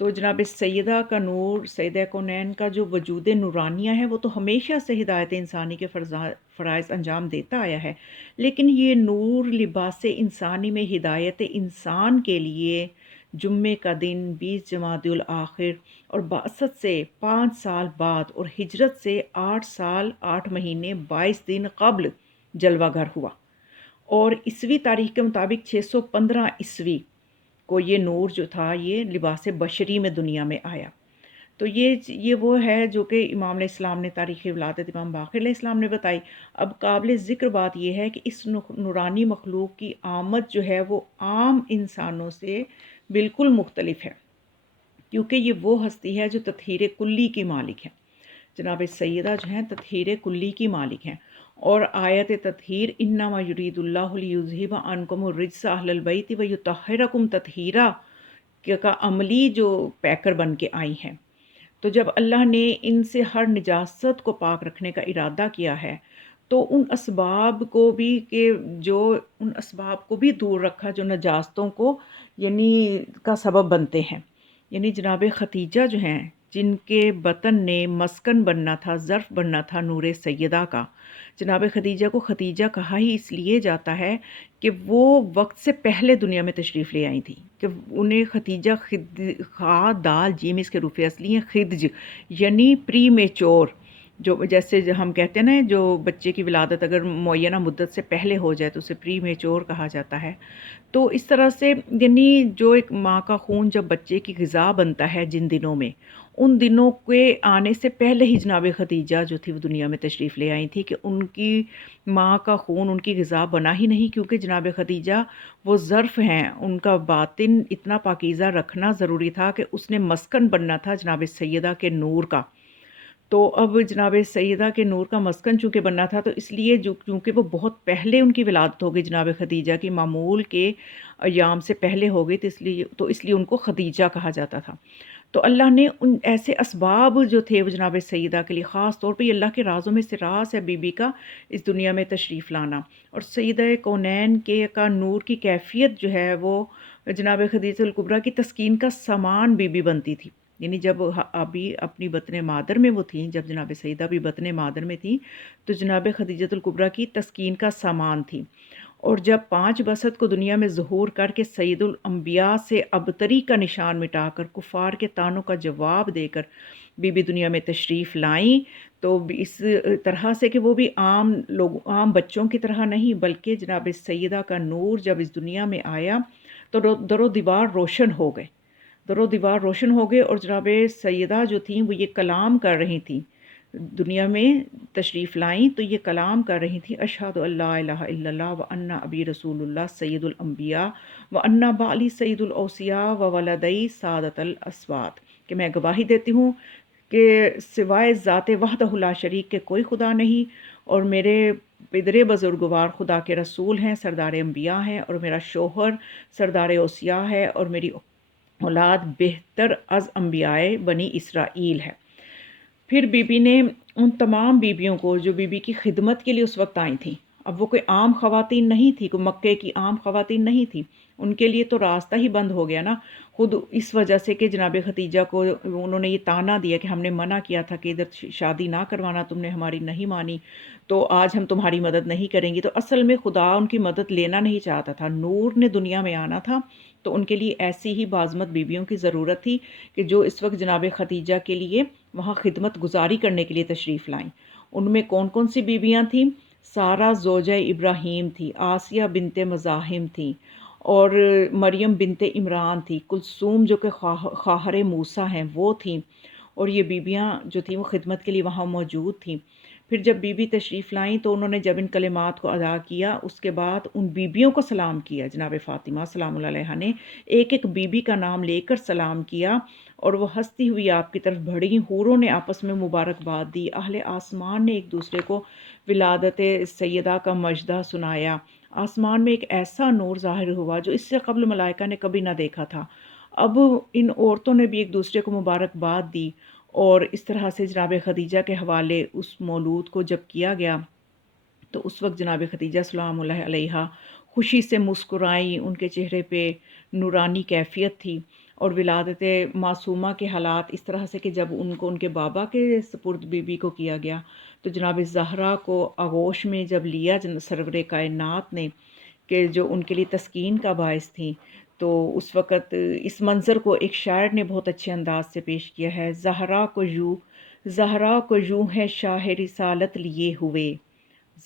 تو جناب سیدہ کا نور، سیدہ کونین کا جو وجود نورانیہ ہے وہ تو ہمیشہ سے ہدایت انسانی کے فرائض انجام دیتا آیا ہے، لیکن یہ نور لباس انسانی میں ہدایت انسان کے لیے جمعے کا دن 20 جمادی الآخر اور بعثت سے 5 سال بعد اور ہجرت سے 8 سال 8 مہینے 22 دن قبل جلوہ گر ہوا، اور عیسوی تاریخ کے مطابق 615 عیسوی کو یہ نور جو تھا یہ لباس بشری میں دنیا میں آیا۔ تو یہ وہ ہے جو کہ امام علیہ السلام نے تاریخ ولادت امام باقر علیہ السلام نے بتائی۔ اب قابل ذکر بات یہ ہے کہ اس نورانی مخلوق کی آمد جو ہے وہ عام انسانوں سے بالکل مختلف ہے، کیونکہ یہ وہ ہستی ہے جو تطہیر کلی کی مالک ہے۔ جناب سیدہ جو ہیں تطہیر کلی کی مالک ہیں، اور آیت تطہیر انما یرید اللہ لیذہب عنکم الرجس اہل البیت ویطہرکم تطہیرا کا عملی جو پیکر بن کے آئی ہیں۔ تو جب اللہ نے ان سے ہر نجاست کو پاک رکھنے کا ارادہ کیا ہے تو ان اسباب کو بھی دور رکھا جو نجاستوں کو کا سبب بنتے ہیں۔ یعنی جناب ختیجہ جو ہیں جن کے بطن نے مسکن بننا تھا، ظرف بننا تھا نور سیدہ کا، جناب خدیجہ کو ختیجہ کہا ہی اس لیے جاتا ہے کہ وہ وقت سے پہلے دنیا میں تشریف لے آئی تھی، کہ انہیں ختیجہ خا دال جیم اس کے روف اصلی ہیں خدج، یعنی پری میچور، جو جیسے ہم کہتے ہیں نا جو بچے کی ولادت اگر معینہ مدت سے پہلے ہو جائے تو اسے پری میچور کہا جاتا ہے۔ تو اس طرح سے یعنی جو ایک ماں کا خون جب بچے کی غذا بنتا ہے جن دنوں میں، ان دنوں کے آنے سے پہلے ہی جناب ختیجہ جو تھی وہ دنیا میں تشریف لے آئی تھی، کہ ان کی ماں کا خون ان کی غذا بنا ہی نہیں، کیونکہ جناب ختیجہ وہ ظرف ہیں، ان کا باطن اتنا پاکیزہ رکھنا ضروری تھا کہ اس نے مسکن بننا تھا جناب سیدہ کے نور کا۔ تو اب جناب سیدہ کے نور کا مسکن چونکہ بننا تھا تو اس لیے چونکہ وہ بہت پہلے ان کی ولادت ہو گئی جناب خدیجہ کی معمول کے ایام سے پہلے ہو گئی، تو اس لیے ان کو خدیجہ کہا جاتا تھا۔ تو اللہ نے ان ایسے اسباب جو تھے وہ جناب سیدہ کے لیے خاص طور پہ یہ اللہ کے رازوں میں سے راز ہے بی بی کا اس دنیا میں تشریف لانا، اور سیدہ کونین کے کا نور کی کیفیت جو ہے وہ جناب خدیجہ الکبریٰ کی تسکین کا سامان بی بی بنتی تھی۔ یعنی جب ابھی اپنی بطن مادر میں وہ تھیں، جب جناب سیدہ بھی بطن مادر میں تھیں تو جناب خدیجہ الکبریٰ کی تسکین کا سامان تھی، اور جب 5 بسط کو دنیا میں ظہور کر کے سید الانبیاء سے ابتری کا نشان مٹا کر کفار کے طعنوں کا جواب دے کر بی بی دنیا میں تشریف لائیں، تو اس طرح سے کہ وہ بھی عام بچوں کی طرح نہیں، بلکہ جناب سیدہ کا نور جب اس دنیا میں آیا تو در و دیوار روشن ہو گئے، اور جناب سیدہ جو تھیں وہ یہ کلام کر رہی تھیں، دنیا میں تشریف لائیں تو یہ کلام کر رہی تھیں، اشہد ان لا الہ الا اللہ وان ابی رسول اللہ سید الانبیاء وان بالی سید الاوصیاء وولدی سعادت الاسوات، کہ میں گواہی دیتی ہوں کہ سوائے ذات وحدہ لا شریک کے کوئی خدا نہیں، اور میرے پدر بزرگوار خدا کے رسول ہیں، سردار انبیاء ہیں، اور میرا شوہر سردار اوصیاء ہے، اور میری اولاد بہتر از انبیاء بنی اسرائیل ہے۔ پھر بی بی نے ان تمام بیویوں کو جو بی بی کی خدمت کے لیے اس وقت آئی تھیں، اب وہ کوئی عام خواتین نہیں تھی، کوئی مکے کی عام خواتین نہیں تھی، ان کے لیے تو راستہ ہی بند ہو گیا نا، خود اس وجہ سے کہ جناب ختیجہ کو انہوں نے یہ طعنہ دیا کہ ہم نے منع کیا تھا کہ ادھر شادی نہ کروانا، تم نے ہماری نہیں مانی، تو آج ہم تمہاری مدد نہیں کریں گی۔ تو اصل میں خدا ان کی مدد لینا نہیں چاہتا تھا، نور نے دنیا میں آنا تھا، تو ان کے لیے ایسی ہی باعظمت بیویوں کی ضرورت تھی کہ جو اس وقت جناب ختیجہ کے لیے وہاں خدمت گزاری کرنے کے لیے تشریف لائیں۔ ان میں کون کون سی بیویاں تھیں؟ سارہ زوجہ ابراہیم تھی، آسیہ بنت مزاحم تھیں، اور مریم بنت عمران تھی، کلثوم جو کہ خواہر موسیٰ ہیں وہ تھیں، اور یہ بیویاں جو تھیں وہ خدمت کے لیے وہاں موجود تھیں۔ پھر جب بی بی تشریف لائیں تو انہوں نے جب ان کلمات کو ادا کیا، اس کے بعد ان بیویوں کو سلام کیا، جناب فاطمہ سلام اللہ علیہا نے ایک ایک بیوی کا نام لے کر سلام کیا، اور وہ ہنستی ہوئی آپ کی طرف بڑھی، حوروں نے آپس میں مبارکباد دی، اہل آسمان نے ایک دوسرے کو ولادت سیدہ کا مجدہ سنایا، آسمان میں ایک ایسا نور ظاہر ہوا جو اس سے قبل ملائکہ نے کبھی نہ دیکھا تھا۔ اب ان عورتوں نے بھی ایک دوسرے کو مبارکباد دی، اور اس طرح سے جناب خدیجہ کے حوالے اس مولود کو جب کیا گیا تو اس وقت جناب خدیجہ سلام اللہ علیہا خوشی سے مسکرائیں، ان کے چہرے پہ نورانی کیفیت تھی، اور ولادت معصومہ کے حالات اس طرح سے کہ جب ان کو ان کے بابا کے سپرد بی بی کو کیا گیا تو جناب زہرا کو آغوش میں جب لیا سرور کائنات نے کہ جو ان کے لیے تسکین کا باعث تھی، تو اس وقت اس منظر کو ایک شاعر نے بہت اچھے انداز سے پیش کیا ہے: زہرا کو یوں ہے شاہ رسالت لیے ہوئے،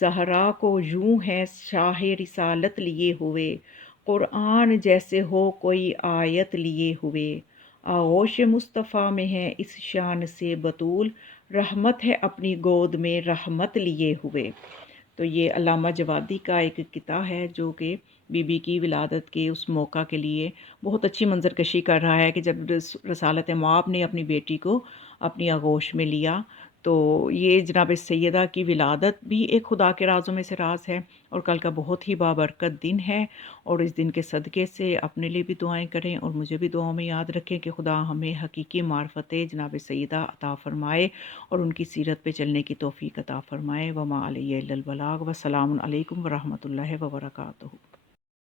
زہرا کو یوں ہے شاہ رسالت لیے ہوئے، قرآن جیسے ہو کوئی آیت لیے ہوئے، آغوش مصطفیٰ میں ہے اس شان سے بطول، رحمت ہے اپنی گود میں رحمت لیے ہوئے۔ تو یہ علامہ جوادی کا ایک قطعہ ہے جو کہ بی بی کی ولادت کے اس موقع کے لیے بہت اچھی منظر کشی کر رہا ہے کہ جب رسالت مآب نے اپنی بیٹی کو اپنی آغوش میں لیا، تو یہ جناب سیدہ کی ولادت بھی ایک خدا کے رازوں میں سے راز ہے اور کل کا بہت ہی بابرکت دن ہے، اور اس دن کے صدقے سے اپنے لیے بھی دعائیں کریں اور مجھے بھی دعاؤں میں یاد رکھیں کہ خدا ہمیں حقیقی معرفت جناب سیدہ عطا فرمائے اور ان کی سیرت پہ چلنے کی توفیق عطا فرمائے۔ وما علیہ الا البلاغ، والسلام علیکم ورحمۃ اللہ وبرکاتہ۔